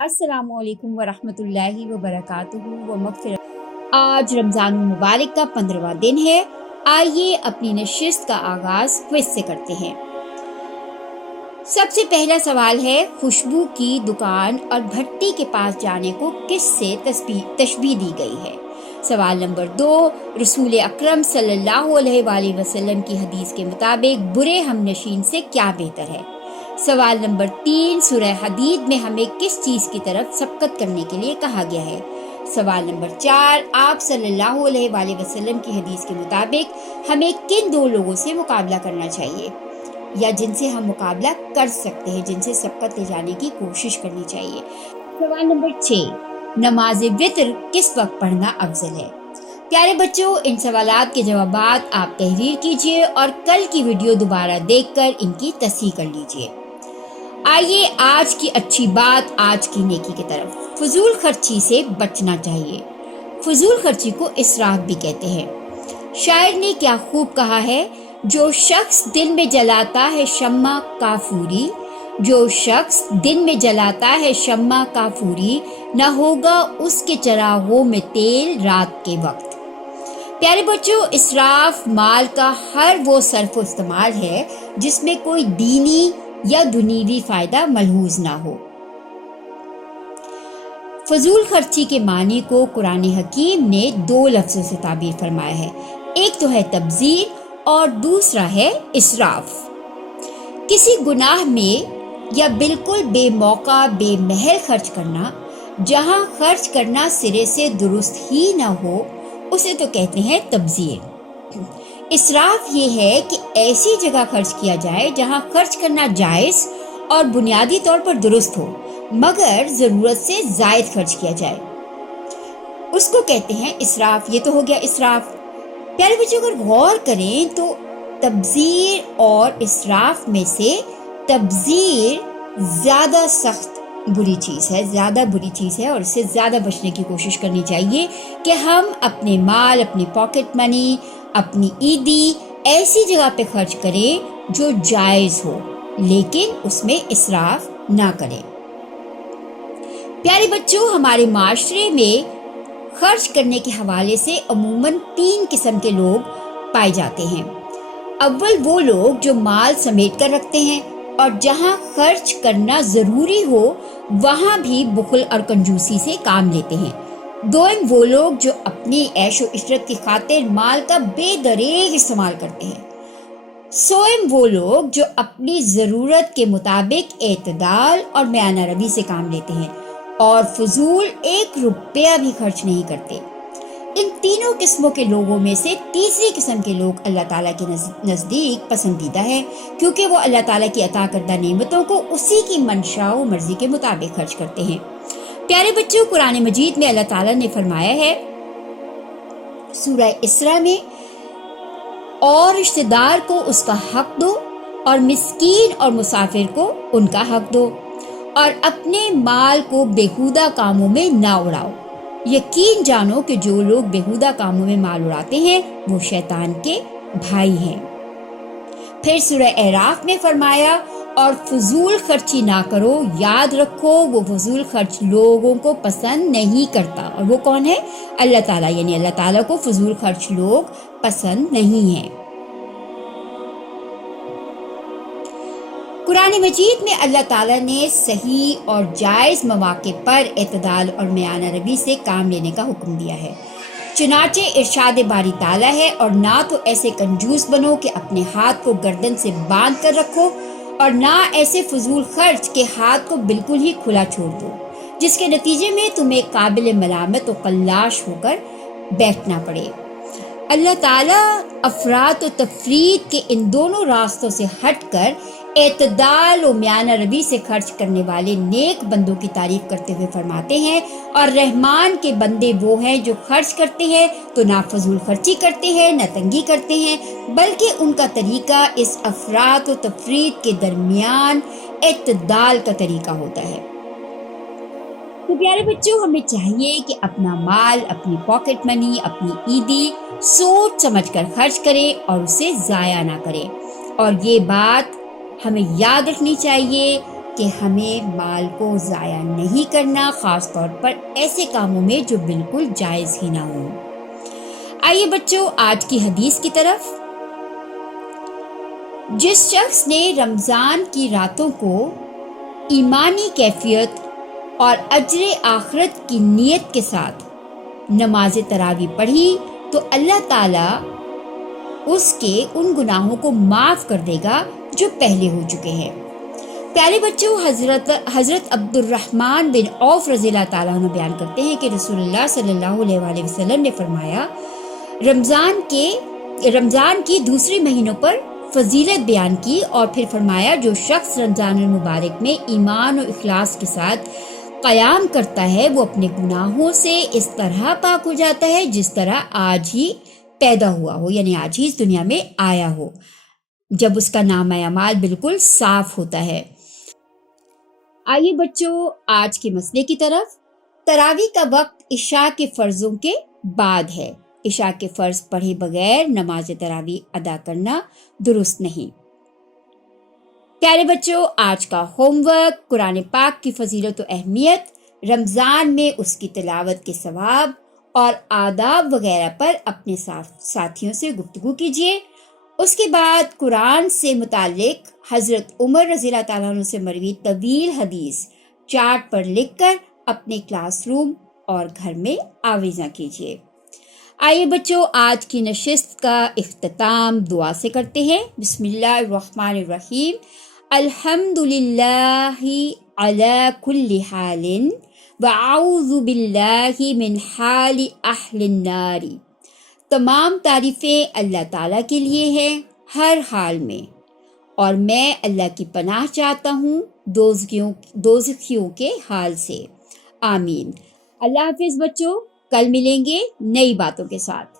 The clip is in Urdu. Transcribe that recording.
السلام علیکم ورحمۃ اللہ وبرکاتہ و مغفرت۔ آج رمضان المبارک کا 15واں دن ہے۔ آئیے اپنی نشست کا آغاز کوئز سے کرتے ہیں۔ سب سے پہلا سوال ہے، خوشبو کی دکان اور بھٹی کے پاس جانے کو کس سے تشبیہ دی گئی ہے؟ سوال نمبر 2، رسول اکرم صلی اللہ علیہ وآلہ وسلم کی حدیث کے مطابق برے ہم نشین سے کیا بہتر ہے؟ سوال نمبر 3، سورہ حدید میں ہمیں کس چیز کی طرف سبقت کرنے کے لیے کہا گیا ہے؟ سوال نمبر 4، آپ صلی اللہ علیہ وآلہ وسلم کی حدیث کے مطابق ہمیں کن دو لوگوں سے مقابلہ کرنا چاہیے یا جن سے ہم مقابلہ کر سکتے ہیں، جن سے سبقت لے جانے کی کوشش کرنی چاہیے؟ سوال نمبر 6، نماز وتر کس وقت پڑھنا افضل ہے؟ پیارے بچوں، ان سوالات کے جوابات آپ تحریر کیجئے اور کل کی ویڈیو دوبارہ دیکھ کر ان کی تصحیح کر لیجئے۔ آئیے آج کی اچھی بات، آج کی نیکی کی طرف۔ فضول خرچی سے بچنا چاہیے۔ فضول خرچی کو اسراف بھی کہتے ہیں۔ شاعر نے کیا خوب کہا ہے، جو شخص دن میں جلاتا ہے شمع کافوری، جو شخص دن میں جلاتا ہے شمع کافوری، نہ ہوگا اس کے چراغوں میں تیل رات کے وقت۔ پیارے بچوں، اسراف مال کا ہر وہ صرف و استعمال ہے جس میں کوئی دینی یا دنیوی فائدہ ملحوظ نہ ہو۔ فضول خرچی کے معنی کو قرآن حکیم نے 2 لفظوں سے تعبیر فرمایا ہے، ایک تو ہے تبذیر اور دوسرا ہے اسراف۔ کسی گناہ میں یا بالکل بے موقع بے محل خرچ کرنا، جہاں خرچ کرنا سرے سے درست ہی نہ ہو، اسے تو کہتے ہیں تبذیر۔ اسراف یہ ہے کہ ایسی جگہ خرچ کیا جائے جہاں خرچ کرنا جائز اور بنیادی طور پر درست ہو، مگر ضرورت سے زائد خرچ کیا جائے، اس کو کہتے ہیں اسراف۔ یہ تو ہو گیا اسراف۔ پیارے بچوں، اگر غور کریں تو تبذیر اور اسراف میں سے تبذیر زیادہ سخت بری چیز ہے، زیادہ بری چیز ہے، اور اس سے زیادہ بچنے کی کوشش کرنی چاہیے کہ ہم اپنے مال، اپنی پاکٹ منی، اپنی عیدی ایسی جگہ پہ خرچ کریں جو جائز ہو، لیکن اس میں اسراف نہ کریں۔ پیارے بچوں، ہمارے معاشرے میں خرچ کرنے کے حوالے سے عموماً 3 قسم کے لوگ پائے جاتے ہیں۔ اول وہ لوگ جو مال سمیٹ کر رکھتے ہیں اور جہاں خرچ کرنا ضروری ہو وہاں بھی بخل اور کنجوسی سے کام لیتے ہیں۔ دوم وہ لوگ جو اپنی عیش و عشرت کی خاطر مال کا بے دریغ استعمال کرتے ہیں۔ سوم وہ لوگ جو اپنی ضرورت کے مطابق اعتدال اور میانہ روی سے کام لیتے ہیں اور فضول 1 روپیہ بھی خرچ نہیں کرتے۔ ان تینوں قسموں کے لوگوں میں سے تیسری قسم کے لوگ اللہ تعالیٰ کے نزدیک پسندیدہ ہیں، کیونکہ وہ اللہ تعالیٰ کی عطا کردہ نعمتوں کو اسی کی منشاء و مرضی کے مطابق خرچ کرتے ہیں۔ پیارے بچوں، قرآن مجید میں اللہ تعالیٰ نے فرمایا ہے سورہ اسراء میں، اور رشتہ دار کو اس کا حق دو اور مسکین اور مسافر کو ان کا حق دو، اور اپنے مال کو بیہودہ کاموں میں نہ اڑاؤ۔ یقین جانو کہ جو لوگ بیہودہ کاموں میں مال اڑاتے ہیں وہ شیطان کے بھائی ہیں۔ پھر سورہ اعراف میں فرمایا، اور فضول خرچی نہ کرو، یاد رکھو وہ فضول خرچ لوگوں کو پسند نہیں کرتا۔ اور وہ کون ہے؟ اللہ تعالیٰ، یعنی اللہ تعالیٰ کو فضول خرچ لوگ پسند نہیں ہیں۔ قرآن مجید میں اللہ تعالیٰ نے صحیح اور جائز مواقع پر اعتدال اور میانہ روی سے کام لینے کا حکم دیا ہے۔ چنانچہ ارشاد باری تعالیٰ ہے، اور نہ تو ایسے کنجوس بنو کہ اپنے ہاتھ کو گردن سے باندھ کر رکھو، اور نہ ایسے فضول خرچ کے ہاتھ کو بالکل ہی کھلا چھوڑ دو، جس کے نتیجے میں تمہیں قابل ملامت و قلاش ہو کر بیٹھنا پڑے۔ اللہ تعالیٰ افراط و تفریط کے ان دونوں راستوں سے ہٹ کر اعتدال و میانہ روی سے خرچ کرنے والے نیک بندوں کی تعریف کرتے ہوئے فرماتے ہیں، اور رحمان کے بندے وہ ہیں جو خرچ کرتے ہیں تو نہ فضول خرچی کرتے ہیں نہ تنگی کرتے ہیں، بلکہ ان کا طریقہ اس افراط و تفریط کے درمیان اعتدال کا طریقہ ہوتا ہے۔ تو پیارے بچوں، ہمیں چاہیے کہ اپنا مال، اپنی پاکٹ منی، اپنی عیدی سوچ سمجھ کر خرچ کریں اور اسے ضائع نہ کریں۔ اور یہ بات ہمیں یاد رکھنی چاہیے کہ ہمیں مال کو ضائع نہیں کرنا، خاص طور پر ایسے کاموں میں جو بالکل جائز ہی نہ ہوں۔ آئیے بچوں آج کی حدیث کی طرف۔ جس شخص نے رمضان کی راتوں کو ایمانی کیفیت اور اجر آخرت کی نیت کے ساتھ نماز تراویح پڑھی تو اللہ تعالیٰ اس کے ان گناہوں کو معاف کر دے گا جو پہلے ہو چکے ہیں۔ پیارے بچوں، حضرت عبد الرحمن بن عوف رضی اللہ تعالیٰ عنہ بیان کرتے ہیں کہ رسول اللہ صلی اللہ علیہ وسلم نے فرمایا، رمضان کی دوسرے مہینوں پر فضیلت بیان کی اور پھر فرمایا، جو شخص رمضان المبارک میں ایمان و اخلاص کے ساتھ قیام کرتا ہے وہ اپنے گناہوں سے اس طرح پاک ہو جاتا ہے جس طرح آج ہی پیدا ہوا ہو، یعنی آج ہی اس دنیا میں آیا ہو، جب اس کا نامہ اعمال بالکل صاف ہوتا ہے۔ آئیے بچوں آج کے مسئلے کی طرف۔ تراویح کا وقت عشاء کے فرضوں کے بعد ہے۔ عشاء کے فرض پڑھے بغیر نماز تراویح ادا کرنا درست نہیں۔ پیارے بچوں، آج کا ہوم ورک، قرآن پاک کی فضیلت و اہمیت، رمضان میں اس کی تلاوت کے ثواب اور آداب وغیرہ پر اپنے ساتھیوں سے گفتگو کیجیے۔ اس کے بعد قرآن سے متعلق حضرت عمر رضی اللہ تعالیٰ عنہ سے مروی طویل حدیث چارٹ پر لکھ کر اپنے کلاس روم اور گھر میں آویزاں کیجیے۔ آئیے بچوں آج کی نشست کا اختتام دعا سے کرتے ہیں۔ بسم اللہ الرحمن الرحیم۔ الحمد للہ علی کل حال وَأَعُوذُ بِاللَّهِ مِنْ حَالِ أَهْلِ النَّارِ۔ تمام تعریفیں اللہ تعالیٰ کے لیے ہیں ہر حال میں، اور میں اللہ کی پناہ چاہتا ہوں دوزخیوں کے حال سے۔ آمین۔ اللہ حافظ بچوں، کل ملیں گے نئی باتوں کے ساتھ۔